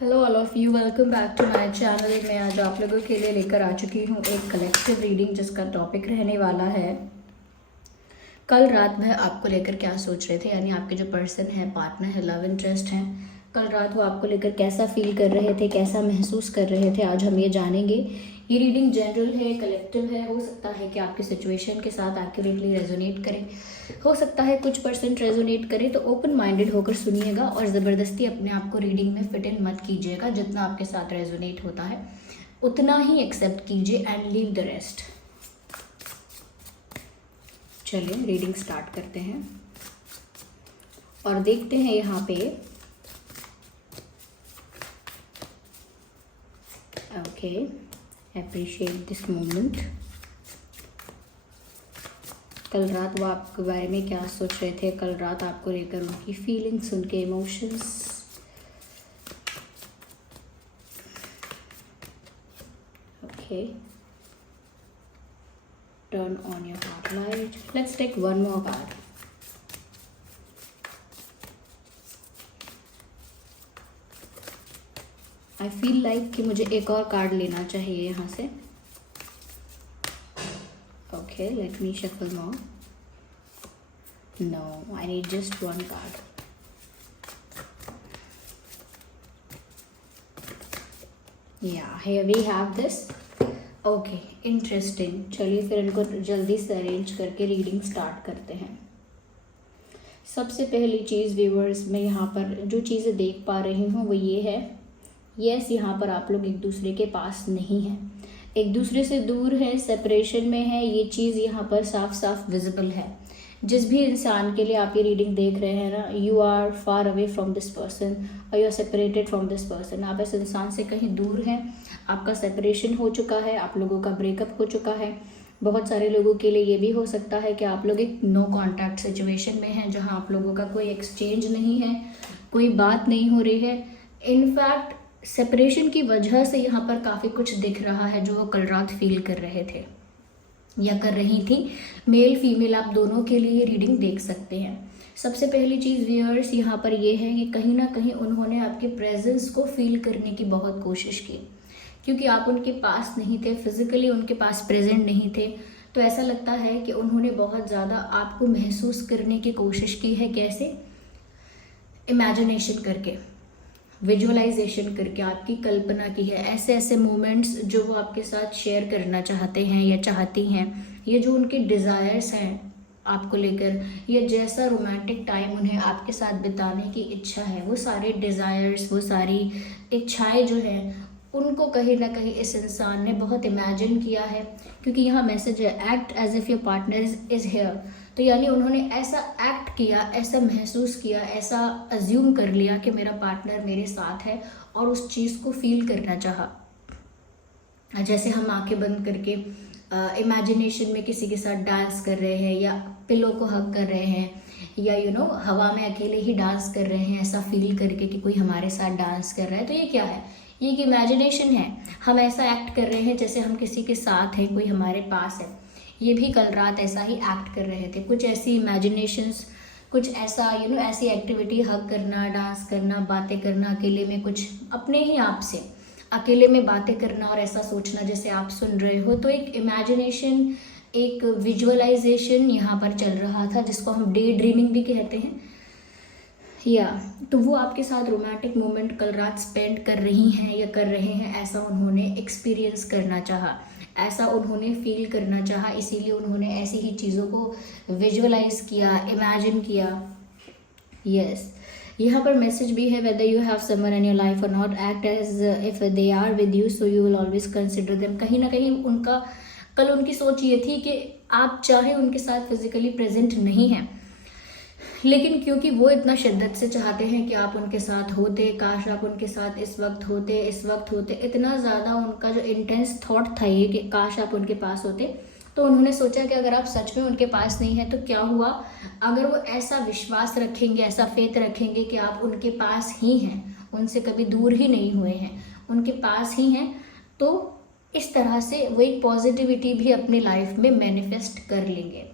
Hello all of you, welcome back to my channel. मैं आज आप लोगों के लिए लेकर आ चुकी हूँ एक कलेक्टिव रीडिंग जिसका टॉपिक रहने वाला है कल रात वह आपको लेकर क्या सोच रहे थे। यानी आपके जो पर्सन है, पार्टनर है, लव इंटरेस्ट हैं, कल रात वो आपको लेकर कैसा फील कर रहे थे, कैसा महसूस कर रहे थे, आज हम ये जानेंगे। ये रीडिंग जनरल है, कलेक्टिव है। हो सकता है कि आपकी सिचुएशन के साथ एक्यूरेटली रेजोनेट करे, हो सकता है कुछ % रेजोनेट करे। तो ओपन माइंडेड होकर सुनिएगा और ज़बरदस्ती अपने आप को रीडिंग में फिट इन मत कीजिएगा। जितना आपके साथ रेजोनेट होता है उतना ही एक्सेप्ट कीजिए एंड लीव द रेस्ट। चलिए रीडिंग स्टार्ट करते हैं और देखते हैं यहाँ पे। Okay, appreciate this moment. कल रात वो आपके बारे में क्या सोच रहे थे, कल रात आपको लेकर उनकी फीलिंग्स, उनके emotions. Okay, turn on your heart light. Let's take one more card. I feel like कि मुझे एक और कार्ड लेना चाहिए यहाँ से। Okay, let me shuffle more. No, I need just one card. या here we have this. Okay, interesting. चलिए फिर इनको जल्दी से अरेंज करके रीडिंग स्टार्ट करते हैं। सबसे पहली चीज़ व्यूअर्स, मैं यहाँ पर जो चीज़ें देख पा रही हूँ वो ये है, यस यहाँ पर आप लोग एक दूसरे के पास नहीं हैं, एक दूसरे से दूर है, सेपरेशन में है। ये चीज़ यहाँ पर साफ साफ विजिबल है। जिस भी इंसान के लिए आप ये रीडिंग देख रहे हैं ना, you are far away from this person और you are separated from this person. आप इस इंसान से कहीं दूर हैं, आपका सेपरेशन हो चुका है, आप लोगों का ब्रेकअप हो चुका है। बहुत सारे लोगों के लिए ये भी हो सकता है कि आप लोग एक नो कॉन्टैक्ट सिचुएशन में हैं, जहाँ आप लोगों का कोई एक्सचेंज नहीं है, कोई बात नहीं हो रही है। इनफैक्ट सेपरेशन की वजह से यहाँ पर काफ़ी कुछ दिख रहा है जो वो कल रात फील कर रहे थे या कर रही थी। मेल फीमेल आप दोनों के लिए रीडिंग देख सकते हैं। सबसे पहली चीज़ व्यूअर्स यहाँ पर ये है कि कहीं ना कहीं उन्होंने आपके प्रेजेंस को फील करने की बहुत कोशिश की, क्योंकि आप उनके पास नहीं थे, फिजिकली उनके पास प्रेजेंट नहीं थे। तो ऐसा लगता है कि उन्होंने बहुत ज़्यादा आपको महसूस करने की कोशिश की है। कैसे? इमेजिनेशन करके, विजुअलाइजेशन करके, आपकी कल्पना की है। ऐसे ऐसे मोमेंट्स जो वो आपके साथ शेयर करना चाहते हैं या चाहती हैं, ये जो उनके डिज़ायर्स हैं आपको लेकर, या जैसा रोमांटिक टाइम उन्हें आपके साथ बिताने की इच्छा है, वो सारे डिज़ायर्स, वो सारी इच्छाएं जो हैं, उनको कहीं ना कहीं इस इंसान ने बहुत इमेजिन किया है। क्योंकि यहाँ मैसेज है, act as if your partner is here. तो यानी उन्होंने ऐसा एक्ट किया, ऐसा महसूस किया, ऐसा अज्यूम कर लिया कि मेरा पार्टनर मेरे साथ है, और उस चीज़ को फील करना चाहा। जैसे हम आंखें बंद करके इमेजिनेशन में किसी के साथ डांस कर रहे हैं, या पिलो को हग कर रहे हैं, या हवा में अकेले ही डांस कर रहे हैं, ऐसा फील करके कि कोई हमारे साथ डांस कर रहा है। तो ये क्या है? ये एक इमेजिनेशन है। हम ऐसा एक्ट कर रहे हैं जैसे हम किसी के साथ हैं, कोई हमारे पास है। ये भी कल रात ऐसा ही एक्ट कर रहे थे। कुछ ऐसी इमेजिनेशंस, कुछ ऐसा ऐसी एक्टिविटी, हग करना, डांस करना, बातें करना अकेले में, कुछ अपने ही आप से अकेले में बातें करना और ऐसा सोचना जैसे आप सुन रहे हो। तो एक इमेजिनेशन, एक विजुअलाइजेशन यहाँ पर चल रहा था, जिसको हम डे ड्रीमिंग भी कहते हैं। तो वो आपके साथ रोमांटिक मोमेंट कल रात स्पेंड कर रही हैं या कर रहे हैं, ऐसा उन्होंने एक्सपीरियंस करना चाहा, ऐसा उन्होंने फील करना चाहा। इसीलिए उन्होंने ऐसी ही चीज़ों को विजुअलाइज किया, इमेजिन किया। यस, यहाँ पर मैसेज भी है, whether you have someone in your life और not, act as if they are with you so you will always consider them. कहीं ना कहीं कल उनकी सोच ये थी कि आप चाहे उनके साथ फिजिकली प्रेजेंट नहीं हैं, लेकिन क्योंकि वो इतना शिद्दत से चाहते हैं कि आप उनके साथ होते, काश आप उनके साथ इस वक्त होते, इतना ज़्यादा उनका जो इंटेंस थॉट था ये कि काश आप उनके पास होते। तो उन्होंने सोचा कि अगर आप सच में उनके पास नहीं हैं तो क्या हुआ, अगर वो ऐसा विश्वास रखेंगे, ऐसा फेथ रखेंगे कि आप उनके पास ही हैं, उनसे कभी दूर ही नहीं हुए हैं, उनके पास ही हैं, तो इस तरह से वो एक पॉजिटिविटी भी अपनी लाइफ में मैनिफेस्ट कर लेंगे।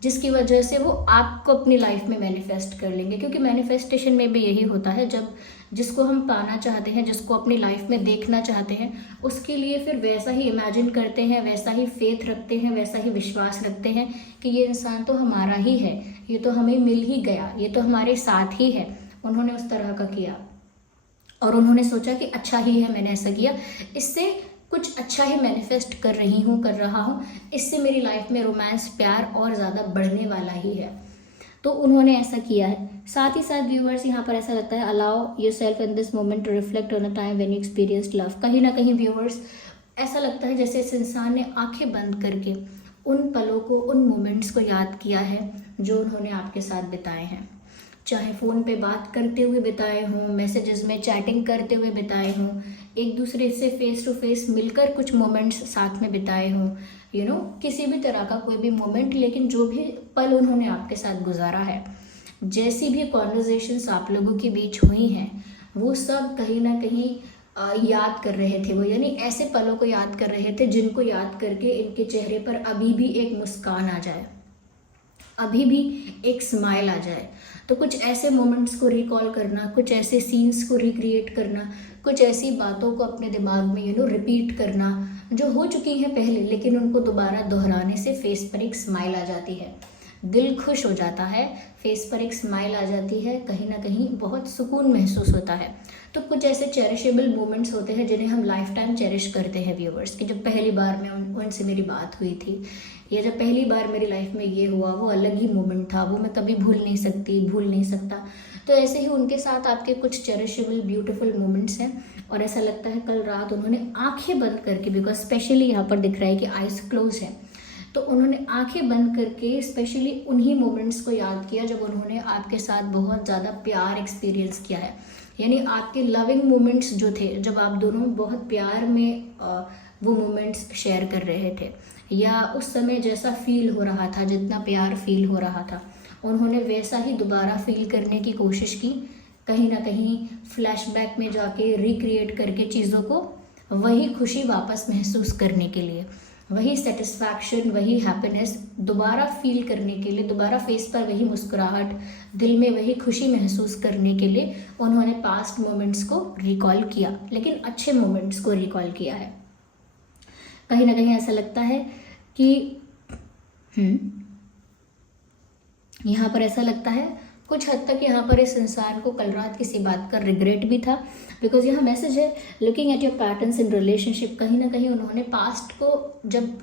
जिसकी वजह से वो आपको अपनी लाइफ में मैनिफेस्ट कर लेंगे। क्योंकि मैनिफेस्टेशन में भी यही होता है, जब जिसको हम पाना चाहते हैं, जिसको अपनी लाइफ में देखना चाहते हैं, उसके लिए फिर वैसा ही इमेजिन करते हैं, वैसा ही फेथ रखते हैं, वैसा ही विश्वास रखते हैं कि ये इंसान तो हमारा ही है, ये तो हमें मिल ही गया, ये तो हमारे साथ ही है। उन्होंने उस तरह का किया और उन्होंने सोचा कि अच्छा ही है मैंने ऐसा किया, इससे कुछ अच्छा ही मैनिफेस्ट कर रहा हूँ, इससे मेरी लाइफ में रोमांस, प्यार और ज़्यादा बढ़ने वाला ही है। तो उन्होंने ऐसा किया है। साथ ही साथ व्यूअर्स, यहाँ पर ऐसा लगता है, allow yourself in this moment to reflect on a time when you experienced love. कहीं ना कहीं व्यूअर्स ऐसा लगता है जैसे इस इंसान ने आंखें बंद करके उन पलों को, उन मोमेंट्स को याद किया है जो उन्होंने आपके साथ बिताए हैं। चाहे फ़ोन पे बात करते हुए बिताए हों, मैसेजेस में चैटिंग करते हुए बिताए हों, एक दूसरे से फेस टू फेस मिलकर कुछ मोमेंट्स साथ में बिताए हों, किसी भी तरह का कोई भी मोमेंट, लेकिन जो भी पल उन्होंने आपके साथ गुजारा है, जैसी भी कॉन्वर्जेशंस आप लोगों के बीच हुई हैं, वो सब कहीं ना कहीं याद कर रहे थे वो, यानी ऐसे पलों को याद कर रहे थे जिनको याद करके इनके चेहरे पर अभी भी एक मुस्कान आ जाए, अभी भी एक स्माइल आ जाए। तो कुछ ऐसे मोमेंट्स को रिकॉल करना, कुछ ऐसे सीन्स को रिक्रिएट करना, कुछ ऐसी बातों को अपने दिमाग में रिपीट करना जो हो चुकी हैं पहले, लेकिन उनको दोबारा दोहराने से फेस पर एक स्माइल आ जाती है, दिल खुश हो जाता है, फेस पर एक स्माइल आ जाती है, कहीं ना कहीं बहुत सुकून महसूस होता है। तो कुछ ऐसे चेरिशेबल मोमेंट्स होते हैं जिन्हें हम लाइफ टाइम चेरिश करते हैं व्यूअर्स, कि जब पहली बार में उनसे मेरी बात हुई थी, या जब पहली बार मेरी लाइफ में ये हुआ, वो अलग ही मोमेंट था, वो मैं कभी भूल नहीं सकता। तो ऐसे ही उनके साथ आपके कुछ चेरिशेबल ब्यूटीफुल मोमेंट्स हैं। और ऐसा लगता है कल रात उन्होंने आंखें बंद करके, बिकॉज स्पेशली यहाँ पर दिख रहा है कि आइज क्लोज है, तो उन्होंने आंखें बंद करके स्पेशली उन्हीं मोमेंट्स को याद किया जब उन्होंने आपके साथ बहुत ज़्यादा प्यार एक्सपीरियंस किया है। यानी आपके लविंग मोमेंट्स जो थे, जब आप दोनों बहुत प्यार में वो मोमेंट्स शेयर कर रहे थे, या उस समय जैसा फील हो रहा था, जितना प्यार फील हो रहा था, उन्होंने वैसा ही दोबारा फील करने की कोशिश की, कहीं ना कहीं फ्लैशबैक में जाके रिक्रिएट करके चीज़ों को, वही खुशी वापस महसूस करने के लिए, वही सेटिस्फैक्शन, वही हैप्पीनेस दोबारा फील करने के लिए, दोबारा फेस पर वही मुस्कुराहट, दिल में वही खुशी महसूस करने के लिए उन्होंने पास्ट मोमेंट्स को रिकॉल किया, लेकिन अच्छे मोमेंट्स को रिकॉल किया है। कहीं ना कहीं ऐसा लगता है कि यहाँ पर ऐसा लगता है कुछ हद तक यहाँ पर इस इंसान को कल रात किसी बात का रिग्रेट भी था, बिकॉज यहाँ मैसेज है, looking at your patterns in relationship. कहीं ना कहीं उन्होंने पास्ट को जब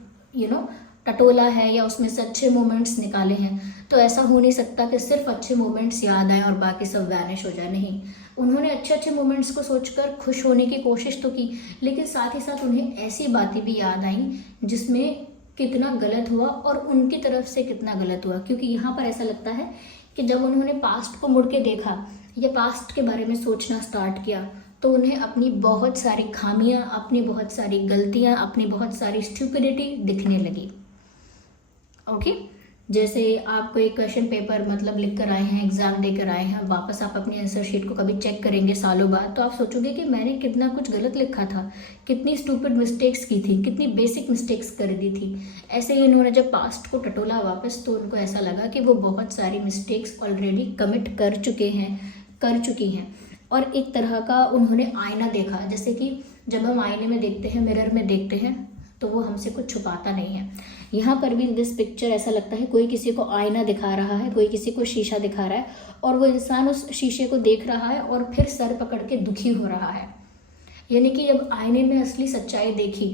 टटोला है या उसमें से अच्छे मोमेंट्स निकाले हैं, तो ऐसा हो नहीं सकता कि सिर्फ अच्छे मोमेंट्स याद आए और बाकी सब वैनिश हो जाए। नहीं, उन्होंने अच्छे मोमेंट्स को सोचकर खुश होने की कोशिश तो की, लेकिन साथ ही साथ उन्हें ऐसी बातें भी याद आई जिसमें कितना गलत हुआ और उनकी तरफ से कितना गलत हुआ। क्योंकि यहाँ पर ऐसा लगता है कि जब उन्होंने पास्ट को मुड़ के देखा या पास्ट के बारे में सोचना स्टार्ट किया, तो उन्हें अपनी बहुत सारी खामियां, अपनी बहुत सारी गलतियां, अपनी बहुत सारी स्टुपिडिटी दिखने लगी। ओके, जैसे आप कोई क्वेश्चन पेपर लिख कर आए हैं, एग्जाम देकर आए हैं, वापस आप अपनी आंसर शीट को कभी चेक करेंगे सालों बाद, तो आप सोचोगे कि मैंने कितना कुछ गलत लिखा था, कितनी स्टूपिड मिस्टेक्स की थी, कितनी बेसिक मिस्टेक्स कर दी थी। ऐसे ही इन्होंने जब पास्ट को टटोला वापस, तो उनको ऐसा लगा कि वो बहुत सारी मिस्टेक्स ऑलरेडी कमिट कर चुकी हैं। और एक तरह का उन्होंने आईना देखा, जैसे कि जब हम आईने में देखते हैं, मिरर में देखते हैं, तो वो हमसे कुछ छुपाता नहीं है। यहाँ पर भी दिस पिक्चर ऐसा लगता है कोई किसी को आईना दिखा रहा है, कोई किसी को शीशा दिखा रहा है, और वो इंसान उस शीशे को देख रहा है और फिर सर पकड़ के दुखी हो रहा है। यानी कि जब आईने में असली सच्चाई देखी,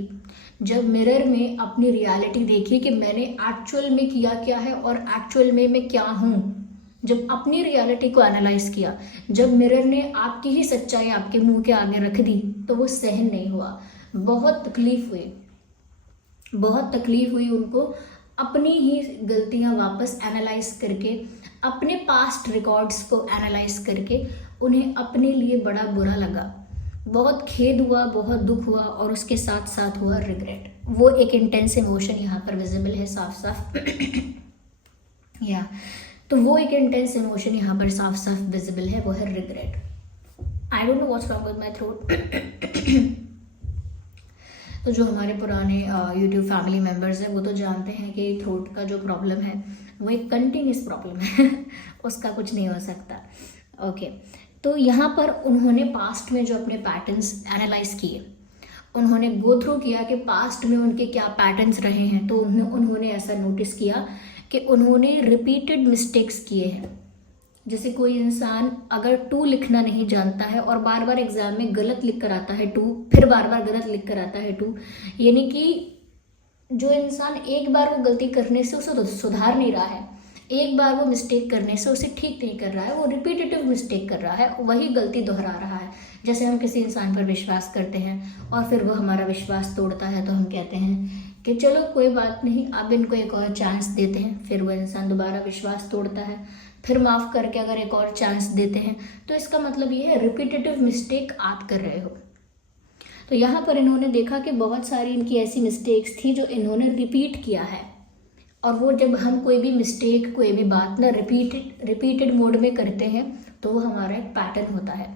जब मिरर में अपनी रियलिटी देखी कि मैंने एक्चुअल में किया क्या है और एक्चुअल में मैं क्या हूँ, जब अपनी रियलिटी को एनालाइज किया, जब मिरर ने आपकी ही सच्चाई आपके मुंह के आगे रख दी, तो वो सहन नहीं हुआ। बहुत तकलीफ हुई उनको, अपनी ही गलतियां वापस एनालाइज करके, अपने पास्ट रिकॉर्ड्स को एनालाइज करके उन्हें अपने लिए बड़ा बुरा लगा, बहुत खेद हुआ, बहुत दुख हुआ, और उसके साथ साथ हुआ रिग्रेट। वो एक इंटेंस इमोशन यहाँ पर विजिबल है साफ या तो वो एक इंटेंस इमोशन यहाँ पर साफ विजिबल है, वो है regret. I don't know what's wrong with my throat. तो जो हमारे पुराने यूट्यूब फैमिली मेम्बर्स हैं वो तो जानते हैं कि थ्रोट का जो प्रॉब्लम है वो एक कंटिन्यूस प्रॉब्लम है उसका कुछ नहीं हो सकता। ओके, तो यहाँ पर उन्होंने पास्ट में जो अपने पैटर्न्स एनालाइज किए, उन्होंने गो थ्रू किया कि पास्ट में उनके क्या पैटर्न्स रहे हैं। तो उन्होंने ऐसा नोटिस किया कि उन्होंने रिपीटेड मिस्टेक्स किए हैं। जैसे कोई इंसान अगर 2 लिखना नहीं जानता है और बार बार एग्जाम में गलत लिख कर आता है 2, फिर बार बार गलत लिख कर आता है 2, यानी कि जो इंसान एक बार वो गलती करने से उसे सुधार नहीं रहा है, एक बार वो मिस्टेक करने से उसे ठीक नहीं कर रहा है, वो रिपीटेटिव मिस्टेक कर रहा है, वही गलती दोहरा रहा है। जैसे हम किसी इंसान पर विश्वास करते हैं और फिर वो हमारा विश्वास तोड़ता है, तो हम कहते हैं कि चलो कोई बात नहीं, अब इनको एक और चांस देते हैं। फिर वो इंसान दोबारा विश्वास तोड़ता है, फिर माफ़ करके अगर एक और चांस देते हैं। तो इसका मतलब ये है रिपीटेटिव मिस्टेक आप कर रहे हो। तो यहाँ पर इन्होंने देखा कि बहुत सारी इनकी ऐसी मिस्टेक्स थी जो इन्होंने रिपीट किया है। और वो जब हम कोई भी मिस्टेक, कोई भी बात ना रिपीटेड मोड में करते हैं तो वो हमारा एक पैटर्न होता है।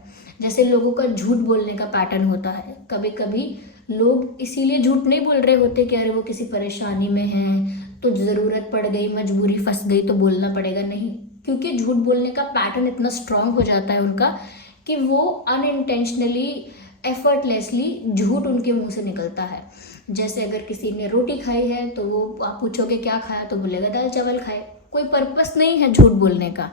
जैसे लोगों का झूठ बोलने का पैटर्न होता है। कभी कभी लोग इसीलिए झूठ नहीं बोल रहे होते कि अरे वो किसी परेशानी में हैं तो ज़रूरत पड़ गई, मजबूरी फंस गई तो बोलना पड़ेगा, नहीं, क्योंकि झूठ बोलने का पैटर्न इतना स्ट्रांग हो जाता है उनका कि वो अनइंटेंशनली, एफर्टलेसली झूठ उनके मुंह से निकलता है। जैसे अगर किसी ने रोटी खाई है तो वो आप पूछोगे क्या खाया तो बोलेगा दाल चावल खाए। कोई पर्पस नहीं है झूठ बोलने का,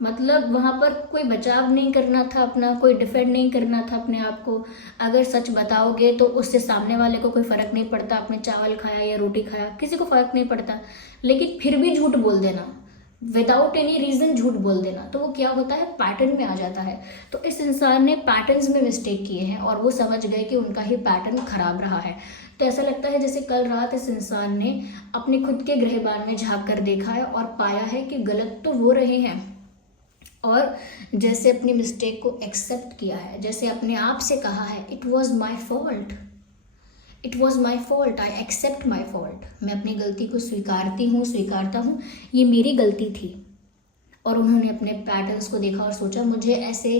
मतलब वहाँ पर कोई बचाव नहीं करना था अपना, कोई डिफेंड नहीं करना था अपने आप को। अगर सच बताओगे तो उससे सामने वाले को कोई फ़र्क नहीं पड़ता, आपने चावल खाया या रोटी खाया, किसी को फ़र्क नहीं पड़ता। लेकिन फिर भी झूठ बोल देना, विदाउट एनी रीज़न झूठ बोल देना, तो वो क्या होता है, पैटर्न में आ जाता है। तो इस इंसान ने पैटर्न्स में मिस्टेक किए हैं और वो समझ गए कि उनका ही पैटर्न खराब रहा है। तो ऐसा लगता है जैसे कल रात इस इंसान ने अपने खुद के गृहबान में झांक कर देखा है और पाया है कि गलत तो वो रहे हैं, और जैसे अपनी मिस्टेक को एक्सेप्ट किया है, जैसे अपने आप से कहा है it was my fault, it was my fault, I accept my fault, मैं अपनी गलती को स्वीकारता हूँ, ये मेरी गलती थी। और उन्होंने अपने पैटर्न्स को देखा और सोचा मुझे ऐसे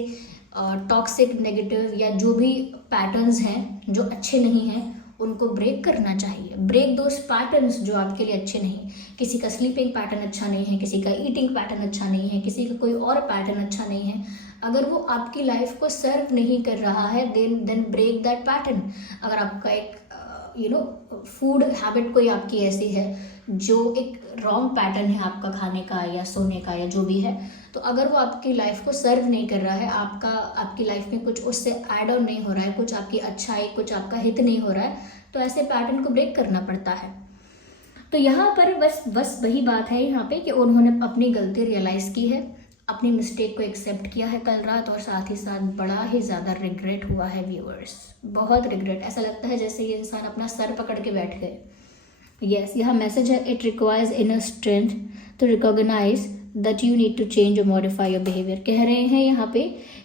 टॉक्सिक, नेगेटिव या जो भी पैटर्न्स हैं जो अच्छे नहीं हैं उनको ब्रेक करना चाहिए। ब्रेक दोस पैटर्न्स जो आपके लिए अच्छे नहीं। किसी का स्लीपिंग पैटर्न अच्छा नहीं है, किसी का ईटिंग पैटर्न अच्छा नहीं है, किसी का कोई और पैटर्न अच्छा नहीं है। अगर वो आपकी लाइफ को सर्व नहीं कर रहा है देन ब्रेक दैट पैटर्न। अगर आपका एक फूड हैबिट कोई आपकी ऐसी है जो एक रॉन्ग पैटर्न है आपका खाने का या सोने का या जो भी है, तो अगर वो आपकी लाइफ को सर्व नहीं कर रहा है, आपकी लाइफ में कुछ उससे ऐड ऑन नहीं हो रहा है, कुछ आपकी अच्छाई, कुछ आपका हित नहीं हो रहा है, तो ऐसे पैटर्न को ब्रेक करना पड़ता है। तो यहाँ पर बस वही बात है यहाँ पे कि उन्होंने अपनी गलती रियलाइज़ की है, अपनी मिस्टेक को एक्सेप्ट किया है कल रात, और साथ ही साथ बड़ा ही ज़्यादा रिग्रेट हुआ है व्यूअर्स, बहुत रिग्रेट। ऐसा लगता है जैसे ये इंसान अपना सर पकड़ के बैठ गए। यस, यहाँ मैसेज है, it requires inner strength to recognise that you need to change और मॉडिफाई योर बिहेवियर। कह रहे हैं यहाँ पे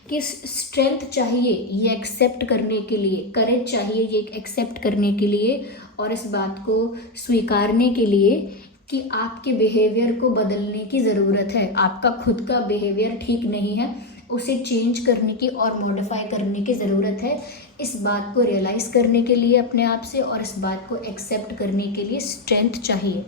कि स्ट्रेंथ चाहिए ये एक्सेप्ट करने के लिए, करेज चाहिए ये एक्सेप्ट करने के लिए और इस बात को स्वीकारने के लिए कि आपके बिहेवियर को बदलने की ज़रूरत है। आपका खुद का बिहेवियर ठीक नहीं है, उसे चेंज करने की और मॉडिफाई करने की ज़रूरत है। इस बात को रियलाइज़ करने के लिए अपने आप से और इस बात को एक्सेप्ट करने के लिए स्ट्रेंथ चाहिए,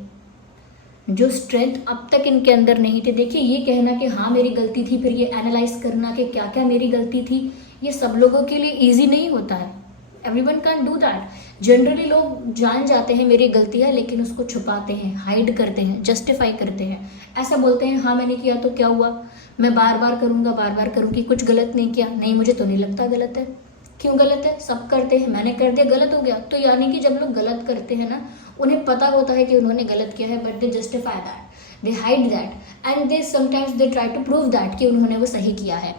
जो स्ट्रेंथ अब तक इनके अंदर नहीं थी। देखिए, ये कहना कि हाँ मेरी गलती थी, फिर ये एनालाइज करना कि क्या क्या मेरी गलती थी, ये सब लोगों के लिए ईजी नहीं होता है। Everyone can do that. Generally लोग जान जाते हैं मेरी गलती है, लेकिन उसको छुपाते हैं, हाइड करते हैं, जस्टिफाई करते हैं। ऐसा बोलते हैं हाँ मैंने किया तो क्या हुआ, मैं बार बार करूँगी, कुछ गलत नहीं किया, नहीं मुझे तो नहीं लगता गलत है। क्यों गलत है, सब करते हैं, मैंने कर दिया गलत हो गया। तो यानी कि जब लोग गलत करते हैं ना, उन्हें पता होता है कि उन्होंने गलत किया है, but they justify that, they hide that and they sometimes they try to prove that कि उन्होंने वो सही किया है।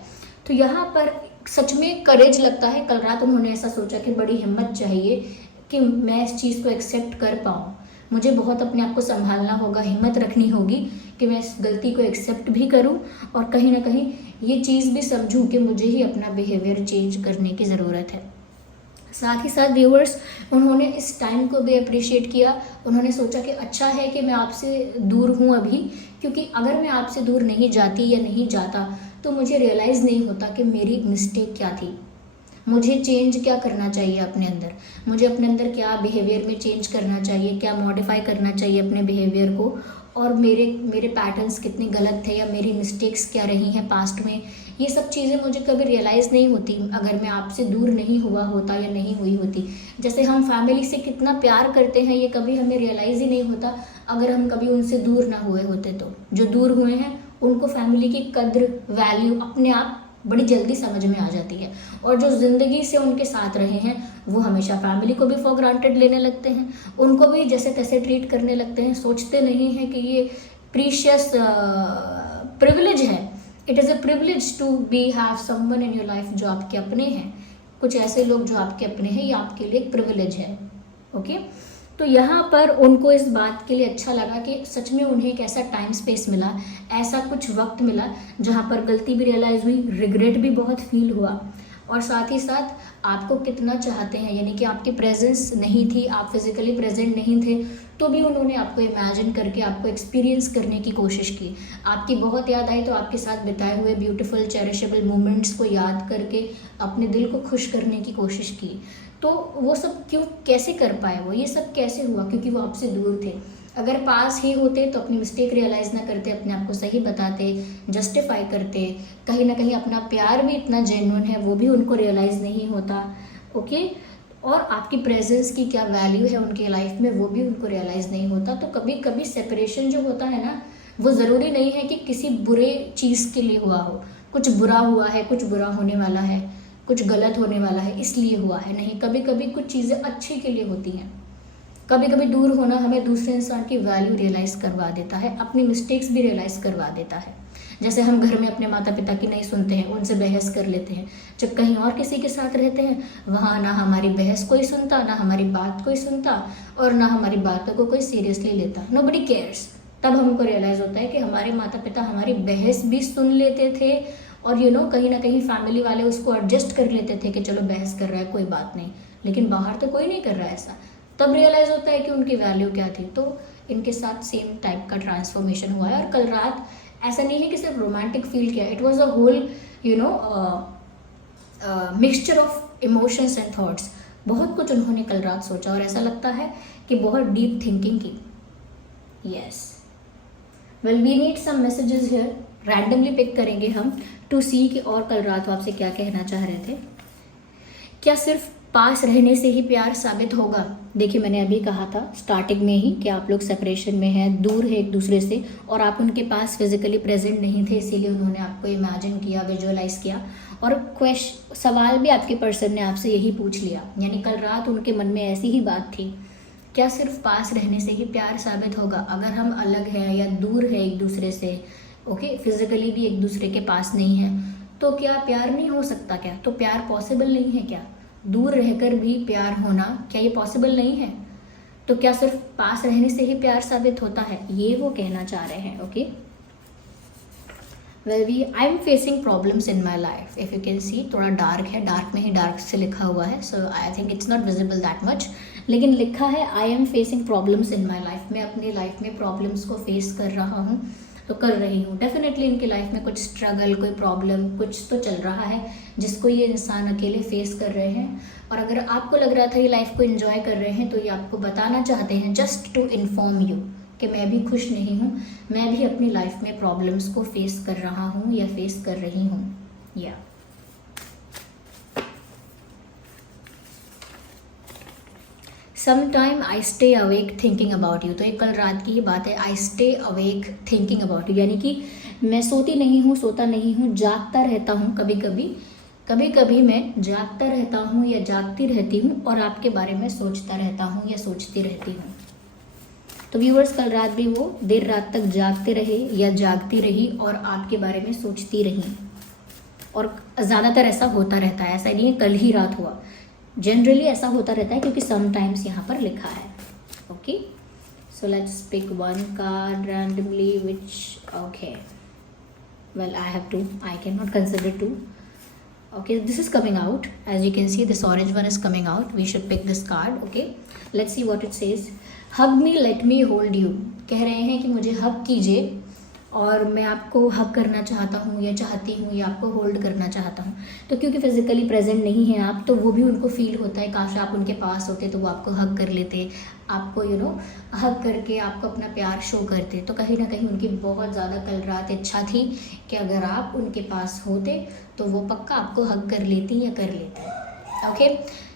तो यहाँ पर सच में करेज लगता है। कल रात उन्होंने ऐसा सोचा कि बड़ी हिम्मत चाहिए कि मैं इस चीज़ को एक्सेप्ट कर पाऊँ, मुझे बहुत अपने आप को संभालना होगा, हिम्मत रखनी होगी कि मैं इस गलती को एक्सेप्ट भी करूं और कहीं ना कहीं ये चीज़ भी समझूं कि मुझे ही अपना बिहेवियर चेंज करने की ज़रूरत है। साथ ही साथ व्यूअर्स, उन्होंने इस टाइम को भी अप्रिशिएट किया। उन्होंने सोचा कि अच्छा है कि मैं आपसे दूर हूँ अभी, क्योंकि अगर मैं आपसे दूर नहीं जाती या नहीं जाता तो मुझे रियलाइज़ नहीं होता कि मेरी मिस्टेक क्या थी। मुझे चेंज क्या करना चाहिए अपने अंदर, मुझे अपने अंदर क्या बिहेवियर में चेंज करना चाहिए, क्या मॉडिफाई करना चाहिए अपने बिहेवियर को, और मेरे पैटर्न्स कितने गलत थे या मेरी मिस्टेक्स क्या रही हैं पास्ट में। ये सब चीज़ें मुझे कभी रियलाइज़ नहीं होती अगर मैं आपसे दूर नहीं हुआ होता या नहीं हुई होती। जैसे हम फैमिली से कितना प्यार करते हैं ये कभी हमें रियलाइज़ ही नहीं होता अगर हम कभी उनसे दूर ना हुए होते। तो जो दूर हुए हैं उनको फैमिली की कद्र वैल्यू अपने आप बड़ी जल्दी समझ में आ जाती है, और जो ज़िंदगी से उनके साथ रहे हैं वो हमेशा फैमिली को भी फॉर ग्रांटेड लेने लगते हैं, उनको भी जैसे तैसे ट्रीट करने लगते हैं, सोचते नहीं हैं कि ये प्रीशियस प्रिविलेज है। It is a privilege to be have someone in your life जो आपके अपने हैं। कुछ ऐसे लोग जो आपके अपने हैं ये आपके लिए एक प्रिविलेज है। ओके, तो यहाँ पर उनको इस बात के लिए अच्छा लगा कि सच में उन्हें एक ऐसा टाइम स्पेस मिला, ऐसा कुछ वक्त मिला जहाँ पर गलती भी रियलाइज़ हुई, रिग्रेट भी बहुत फील हुआ, और साथ ही साथ आपको कितना चाहते हैं, यानी कि आपकी प्रेजेंस नहीं थी, आप फिजिकली प्रेजेंट नहीं थे, तो भी उन्होंने आपको इमेजिन करके आपको एक्सपीरियंस करने की कोशिश की। आपकी बहुत याद आई तो आपके साथ बिताए हुए ब्यूटीफुल चेरिशेबल मोमेंट्स को याद करके अपने दिल को खुश करने की कोशिश की। तो वो सब क्यों, कैसे कर पाए वो, ये सब कैसे हुआ? क्योंकि वो आपसे दूर थे। अगर पास ही होते तो अपनी मिस्टेक रियलाइज़ ना करते, अपने आप को सही बताते, जस्टिफाई करते, कहीं ना कहीं अपना प्यार भी इतना जेन्युइन है वो भी उनको रियलाइज़ नहीं होता। ओके, और आपकी प्रेजेंस की क्या वैल्यू है उनकी लाइफ में वो भी उनको रियलाइज़ नहीं होता। तो कभी कभी सेपरेशन जो होता है ना, वो ज़रूरी नहीं है कि किसी बुरे चीज़ के लिए हुआ हो, कुछ बुरा हुआ है, कुछ बुरा होने वाला है, कुछ गलत होने वाला है इसलिए हुआ है, नहीं। कभी कभी कुछ चीज़ें अच्छे के लिए होती हैं। कभी कभी दूर होना हमें दूसरे इंसान की वैल्यू रियलाइज़ करवा देता है, अपनी मिस्टेक्स भी रियलाइज़ करवा देता है। जैसे हम घर में अपने माता पिता की नहीं सुनते हैं, उनसे बहस कर लेते हैं, जब कहीं और किसी के साथ रहते हैं वहाँ ना हमारी बहस कोई सुनता, ना हमारी बात कोई सुनता, और ना हमारी बातों को कोई सीरियसली लेता, नोबडी केयर्स। तब हमको रियलाइज़ होता है कि हमारे माता पिता हमारी बहस भी सुन लेते थे, और कहीं ना कहीं फैमिली वाले उसको एडजस्ट कर लेते थे कि चलो बहस कर रहा है कोई बात नहीं, लेकिन बाहर तो कोई नहीं कर रहा है ऐसा। तब रियलाइज़ होता है कि उनकी वैल्यू क्या थी। तो इनके साथ सेम टाइप का ट्रांसफॉर्मेशन हुआ है। और कल रात ऐसा नहीं है कि सिर्फ रोमांटिक फील किया, it was a whole mixture of emotions and thoughts. बहुत कुछ उन्होंने कल रात सोचा, और ऐसा लगता है कि बहुत डीप थिंकिंग की। Yes, well we need some messages here, randomly pick करेंगे हम टू सी कि और कल रात वो आपसे क्या कहना चाह रहे थे। क्या सिर्फ पास रहने से ही प्यार साबित होगा? देखिए, मैंने अभी कहा था स्टार्टिंग में ही कि आप लोग सेपरेशन में हैं, दूर है एक दूसरे से, और आप उनके पास फिजिकली प्रेजेंट नहीं थे, इसीलिए उन्होंने आपको इमेजिन किया, विजुअलाइज किया, और सवाल भी आपके पर्सन ने आपसे यही पूछ लिया। यानी कल रात उनके मन में ऐसी ही बात थी, क्या सिर्फ पास रहने से ही प्यार साबित होगा? अगर हम अलग हैं या दूर है एक दूसरे से, ओके, फिजिकली भी एक दूसरे के पास नहीं है, तो क्या प्यार नहीं हो सकता? क्या तो प्यार पॉसिबल नहीं है? क्या दूर रहकर भी प्यार होना, क्या ये पॉसिबल नहीं है? तो क्या सिर्फ पास रहने से ही प्यार साबित होता है? ये वो कहना चाह रहे हैं। Okay, well I am facing problems in my life. If you can see, थोड़ा डार्क है, डार्क में ही डार्क से लिखा हुआ है, so I think it's not visible that much, लेकिन लिखा है I am facing problems in my life. मैं अपनी लाइफ में प्रॉब्लम्स को फेस कर रहा हूँ, तो कर रही हूँ। डेफिनेटली इनकी लाइफ में कुछ स्ट्रगल, कोई प्रॉब्लम, कुछ तो चल रहा है जिसको ये इंसान अकेले फेस कर रहे हैं। और अगर आपको लग रहा था ये लाइफ को एंजॉय कर रहे हैं, तो ये आपको बताना चाहते हैं, जस्ट टू इन्फॉर्म यू, कि मैं भी खुश नहीं हूँ, मैं भी अपनी लाइफ में प्रॉब्लम्स को फेस कर रहा हूँ या फेस कर रही हूँ। या sometime I stay awake thinking about you. तो ये कल रात की ही बात है, I stay awake thinking about you, यानी कि मैं सोती नहीं हूँ, सोता नहीं हूँ, जागता रहता हूँ। कभी कभी मैं जागता रहता हूँ या जागती रहती हूँ और आपके बारे में सोचता रहता हूँ या सोचती रहती हूँ। तो व्यूअर्स, कल रात भी वो देर रात तक जागते रहे या जागती रही और आपके बारे में सोचती रही, और ज़्यादातर ऐसा होता रहता है, ऐसा नहीं है कल ही रात हुआ, जनरली ऐसा होता रहता है, क्योंकि समटाइम्स यहाँ पर लिखा है। Okay, so let's pick one card randomly which, okay, well I have two, I can not consider two. Okay, this is coming out, as you can see this orange one is coming out. We should pick this card. Okay, let's see what it says. Hug me, let me hold you. कह रहे हैं कि मुझे हग कीजिए और मैं आपको हक करना चाहता हूँ या चाहती हूँ या आपको होल्ड करना चाहता हूँ। तो क्योंकि फिजिकली प्रेजेंट नहीं है आप, तो वो भी उनको फील होता है, काश आप उनके पास होते तो वो आपको हक कर लेते, आपको हक करके आपको अपना प्यार शो करते। तो कहीं ना कहीं उनकी बहुत ज़्यादा कल रात इच्छा थी कि अगर आप उनके पास होते तो वो पक्का आपको हक कर लेती या कर लेते। Okay,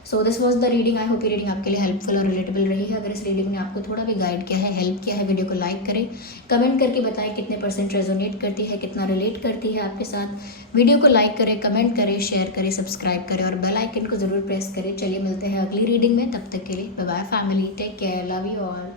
so this was the reading. I hope ये रीडिंग आपके लिए हेल्पफुल और रिलेटेबल रही है। अगर इस रीडिंग ने आपको थोड़ा भी गाइड किया है, हेल्प किया है, वीडियो को लाइक करें, कमेंट करके बताएं कितने % रेजोनेट करती है, कितना रिलेट करती है आपके साथ। वीडियो को लाइक करें, कमेंट करें, शेयर करें, सब्सक्राइब करें और बेल आइकन को ज़रूर प्रेस करें। चलिए मिलते हैं अगली रीडिंग में, तब तक के लिए bye bye family, take care, love you all.